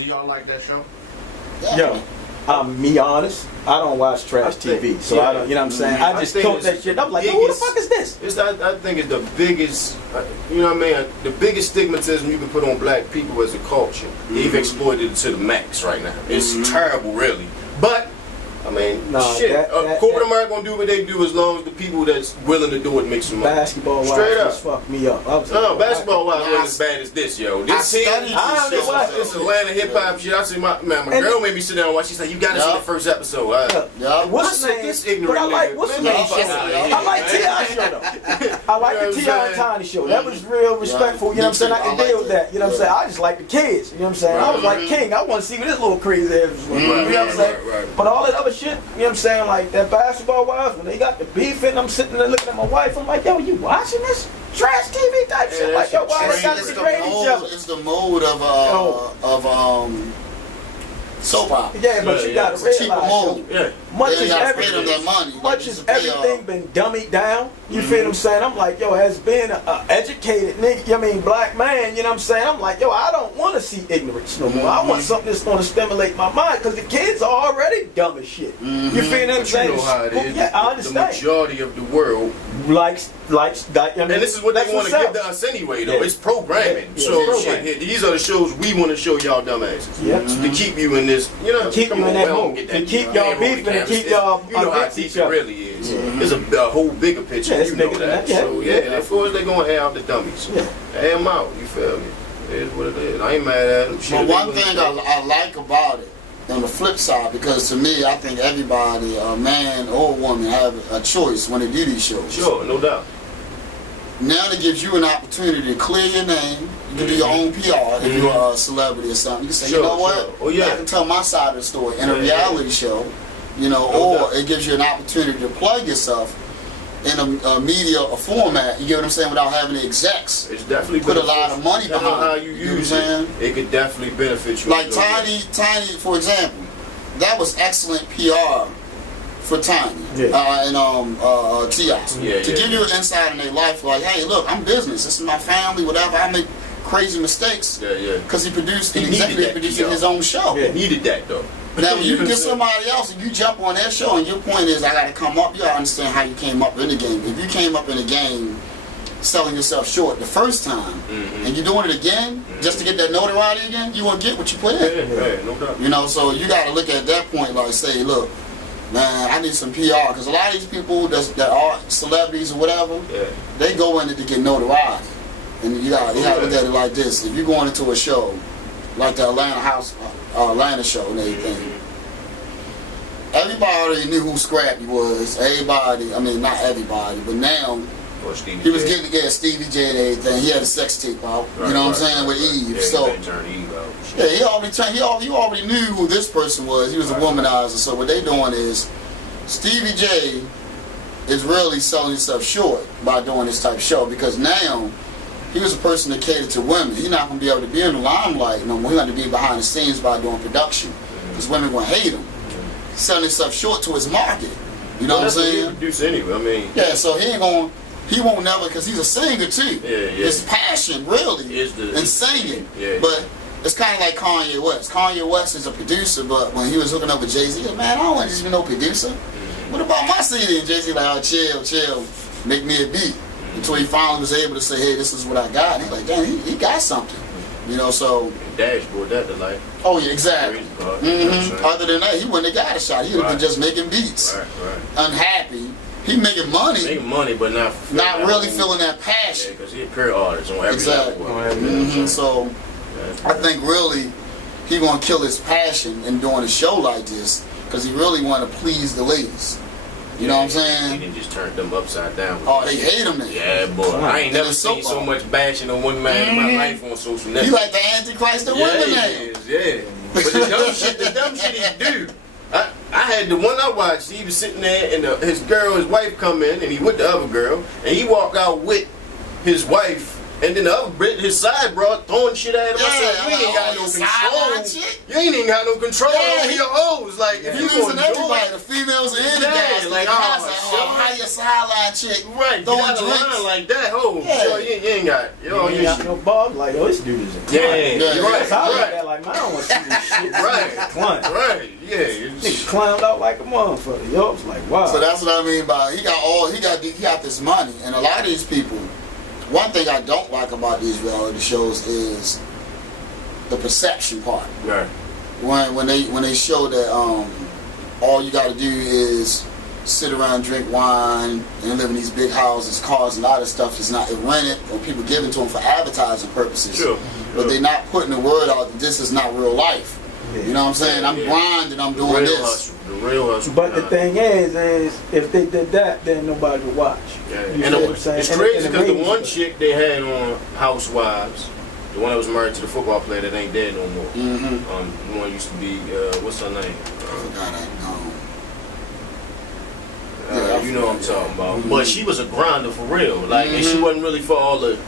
Do y'all like that show? Yo, me honest, I don't watch trash TV, so I don't. You know what I'm saying? I just took that shit. I'm like, who the fuck is this? I think it's the biggest. You know what I mean? The biggest stigmatism you can put on black people as a culture. They've exploited it to the max right now. It's terrible, really. But I mean, shit. Corporate America gonna do what they do as long as the people that's willing to do it make some money. Basketball straight up fucked me up. No, basketball wise wasn't as bad as this, yo. This team, this Atlanta hip hop shit. I see my girl made me sit down and watch. She said, "You gotta see the first episode." What's this ignorant? But I like what's the name? I like T.I. show though. I like the T.I. and Tiny show. That was real respectful. You know what I'm saying? I can deal with that. You know what I'm saying? I just like the kids. You know what I'm saying? I was like King. I want to see what this little crazy ass was. You know what I'm saying? But all that other shit, you know what I'm saying? Like that basketball wise, when they got the beef and I'm sitting there looking at my wife, I'm like, yo, you watching this trash TV type shit? Like, yo, why they gotta degrade each other? It's the mode of soap opera. Yeah, but you gotta realize, much as everything been dummied down, you feel what I'm saying? I'm like, yo, as being an educated nigga, I mean black man, you know what I'm saying? I'm like, yo, I don't want to see ignorance no more. I want something that's gonna stimulate my mind, because the kids are already dumb as shit. You feel what I'm saying? You know how it is. Yeah, I understand. The majority of the world likes that. I mean, and this is what they want to give to us anyway, though. It's programming. So shit, these are the shows we want to show y'all dumbasses. To keep you in this, you know, keep you in that mode, and keep y'all beefing, and keep y'all. You know how deep it really is. There's a whole bigger picture. You know that. So of course they gonna air out the dummies. Air them out. You feel me? It is what it is. I ain't mad at them. But one thing I like about it, on the flip side, because to me, I think everybody, a man or a woman, have a choice when they do these shows. Sure, no doubt. Now it gives you an opportunity to clear your name. You can do your own PR if you're a celebrity or something. You can say, you know what? I can tell my side of the story in a reality show, you know, or it gives you an opportunity to plug yourself in a media format. You get what I'm saying? Without having the execs. It's definitely put a lot of money behind how you use it. It could definitely benefit you. Like Tiny, for example, that was excellent PR for Tiny and T.I. To give you an insight in their life, like, hey, look, I'm business. This is my family, whatever. I make crazy mistakes. Because he produced and executive producing his own show. He needed that though. Now, when you get somebody else and you jump on their show, and your point is, I got to come up, you got to understand how you came up in the game. If you came up in the game selling yourself short the first time, and you're doing it again, just to get that notoriety again, you won't get what you put in. No doubt. You know, so you got to look at that point, like, say, look, man, I need some PR, because a lot of these people that are celebrities or whatever, they go in it to get notoriety. And you got to look at it like this. If you're going into a show, like the Atlanta show and everything, everybody already knew who Scrappy was. Everybody, I mean, not everybody, but now, he was getting together Stevie J and everything. He had a sex tape out, you know what I'm saying, with Eve. So, he already knew who this person was. He was a womanizer. So what they doing is, Stevie J is really selling himself short by doing this type of show, because now he was a person that catered to women. He's not going to be able to be in the limelight no more. He's going to be behind the scenes by doing production, because women going to hate him. He's selling himself short to his market. You know what I'm saying? Produce anyway. I mean, so he won't never, because he's a singer too. His passion really is in singing. But it's kind of like Kanye West. Kanye West is a producer, but when he was hooking up with Jay-Z, man, I don't want to just be no producer. What about my CD? And Jay-Z like, oh, chill, make me a beat. Until he finally was able to say, hey, this is what I got. And he's like, damn, he got something. You know, so. Dashboard that to life. Oh, yeah, exactly. Other than that, he wouldn't have got a shot. He would have been just making beats. Unhappy. He making money. But not really feeling that passion. Because he's a pure artist on every level. So, I think really, he gonna kill his passion in doing a show like this, because he really want to please the ladies. You know what I'm saying? He didn't just turn them upside down. Oh, they hate him then. Yeah, boy. I ain't never seen so much bashing on one man in my life on social network. You like the Antichrist of women now. Yeah. But the dumb shit he do. I had the one I watched, he was sitting there and his wife come in, and he with the other girl, and he walk out with his wife And then the other bit, his side bro throwing shit at him. I said, you ain't got no control. You ain't even got no control over your hoes. Like, if you losing gonna do everybody, it, the females and the guys. like, how your sideline chick. Right, throwing you got a line like that, ho. Yeah. So you ain't got, you know, You ain't got no balls like, oh, this dude is a yeah, right, So I look at right. that like, man, I don't want to see this shit. Right. Clown. Right, yeah. Nigga clowned out like a motherfucker. Yo, it's like, wow. So that's what I mean by he got this money, and a lot of these people. One thing I don't like about these reality shows is the perception part. Right. When they show that all you got to do is sit around, drink wine, and live in these big houses, cars, and a lot of stuff is not rented or people give it to them for advertising purposes. Sure. But they're not putting the word out that this is not real life. Yeah. You know what I'm saying? I'm grinding, I'm doing real this. Hustle, the real hustle. But the thing is if they did that, then nobody would watch. Yeah. You And know what I'm saying? it's crazy And because the ratings one good. chick they had on Housewives, the one that was married to the football player that ain't dead no more. Mm-hmm. The one used to be, what's her name? I forgot that. You know what I'm talking about. But she was a grinder for real. Like, and she wasn't really for all the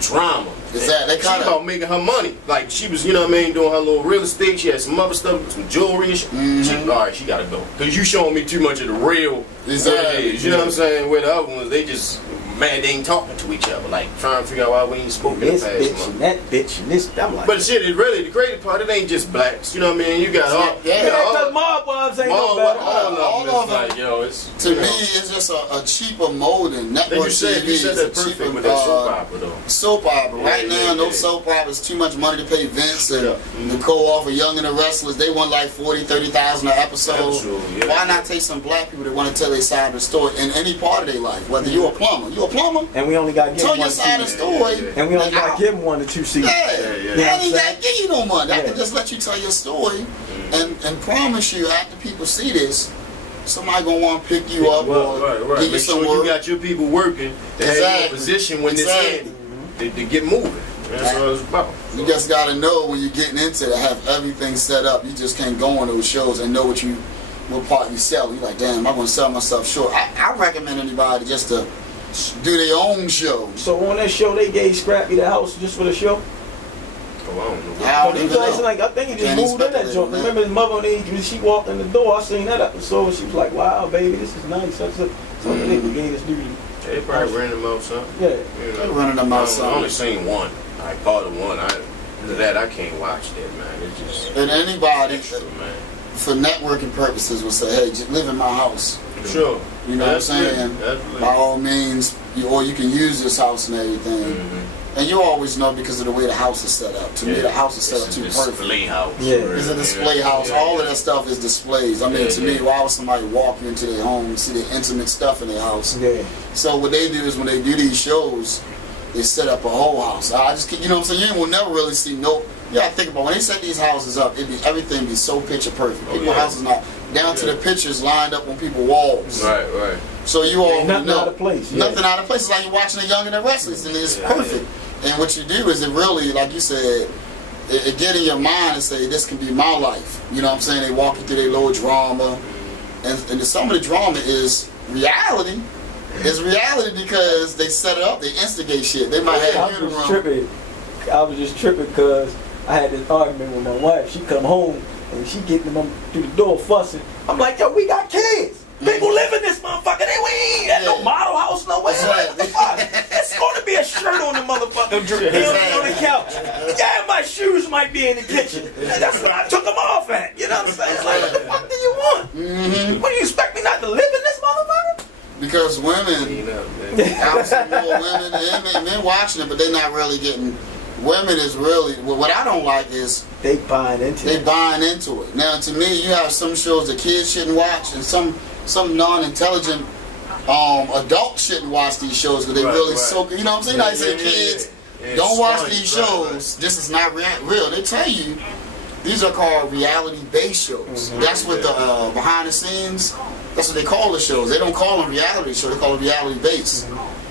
drama. Exactly. She about making her money. Like, she was, you know what I mean, doing her little real estate. She had some other stuff, some jewelry and shit. Alright, she gotta go. Because you showing me too much of the real Exactly. what it is. You know what I'm saying? Where the other ones, they just, man, they ain't talking to each other. Like, trying to figure out why we ain't spoken in the This past bitch month. and that bitch and this. I'm like, But shit, it really, the crazy part, it ain't just blacks. You know what I mean? You got all, because mob wives ain't no better. all all of of them. them. Like, yo, it's, To me, it's just a cheaper molding. Network you said TV that is a perfect cheaper with that soap opera though. soap opera. Yeah, Right now, no yeah. soap operas too much money to pay Vince and Yeah. Nicole off of Young and the Restless. They want like 40, 30,000 an episode. Absolutely, yeah. Why not take some black people that want to tell their side of the story in any part of their life? Whether you're a plumber, And we only got to give tell him your one side of the season. story. And we only got Out. to give him 1 or 2 seasons. Yeah, Yeah. I ain't Yeah. got to give you no money. I Yeah. can just let you tell your story and promise you after people see this, somebody gonna want to pick you up or Right. give you Make some sure you work. got your people working to have you in Exactly. position when Exactly. this to get moving. That's what it's about. You just gotta know when you're getting into it, have everything set up. You just can't go on those shows and know what part you sell. You're like, damn, I'm gonna sell myself short. I recommend anybody just to do their own show. So on that show, they gave Scrappy the house just for the show? Oh, I don't know. I don't But he even was know. like, I think he just Can't moved in that speculate joint. on that. Remember his mother, when she walked in the door, I seen that episode. She was like, wow, baby, this is nice. So they gave this dude. They probably ran them out something. Yeah. You They know, running them out I only something. seen one. I part of one. After that, I can't watch that, man. It's just And anybody, extra, man. for networking purposes, will say, hey, just live in my house. Sure. You know what I'm saying? Absolutely. By all means, or you can use this house and everything. And you always know because of the way the house is set up. To me, the house is set up too perfect. Display house. Yeah. It's a display house. All of that stuff is displays. I mean, to me, why would somebody walk into their home and see the intimate stuff in their house? Yeah. So what they do is when they do these shows, they set up a whole house. I just, you know what I'm saying? You will never really see no. You gotta think about when they set these houses up, everything be so picture perfect. People's houses not down to the pictures lined up on people's walls. Right. So you all Nothing know out of place. nothing out of place. It's like you're watching a Young and the Restless, and it's perfect. And what you do is it really, like you said, it get in your mind and say, this can be my life. You know what I'm saying? They walk you through their little drama. And some of the drama is reality. It's reality because they set it up, they instigate shit. They might have you in the room. I was just tripping because I had this argument with my wife. She come home and she getting them through the door fussing. I'm like, yo, we got kids. People live in this motherfucker. We ain't at no model house nowhere. What the fuck? It's going to be a shirt on the motherfucker. On the couch. Yeah, my shoes might be in the kitchen. And that's what I took them off at. You know what I'm saying? It's like, what the fuck do you want? What do you expect me not to live in this motherfucker? Because women, absolutely women and men watching it, but they're not really getting. Women is really what I don't like is they buying into it. Now, to me, you have some shows that kids shouldn't watch, and some non-intelligent adults shouldn't watch these shows because they really soak. You know what I'm saying? Like I say, kids, don't watch these shows. This is not real. They tell you these are called reality-based shows. That's what the behind the scenes. That's what they call the shows. They don't call them reality shows. They call them reality-based.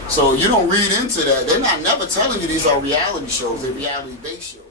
So you don't read into that. They're not never telling you these are reality shows. They're reality-based shows.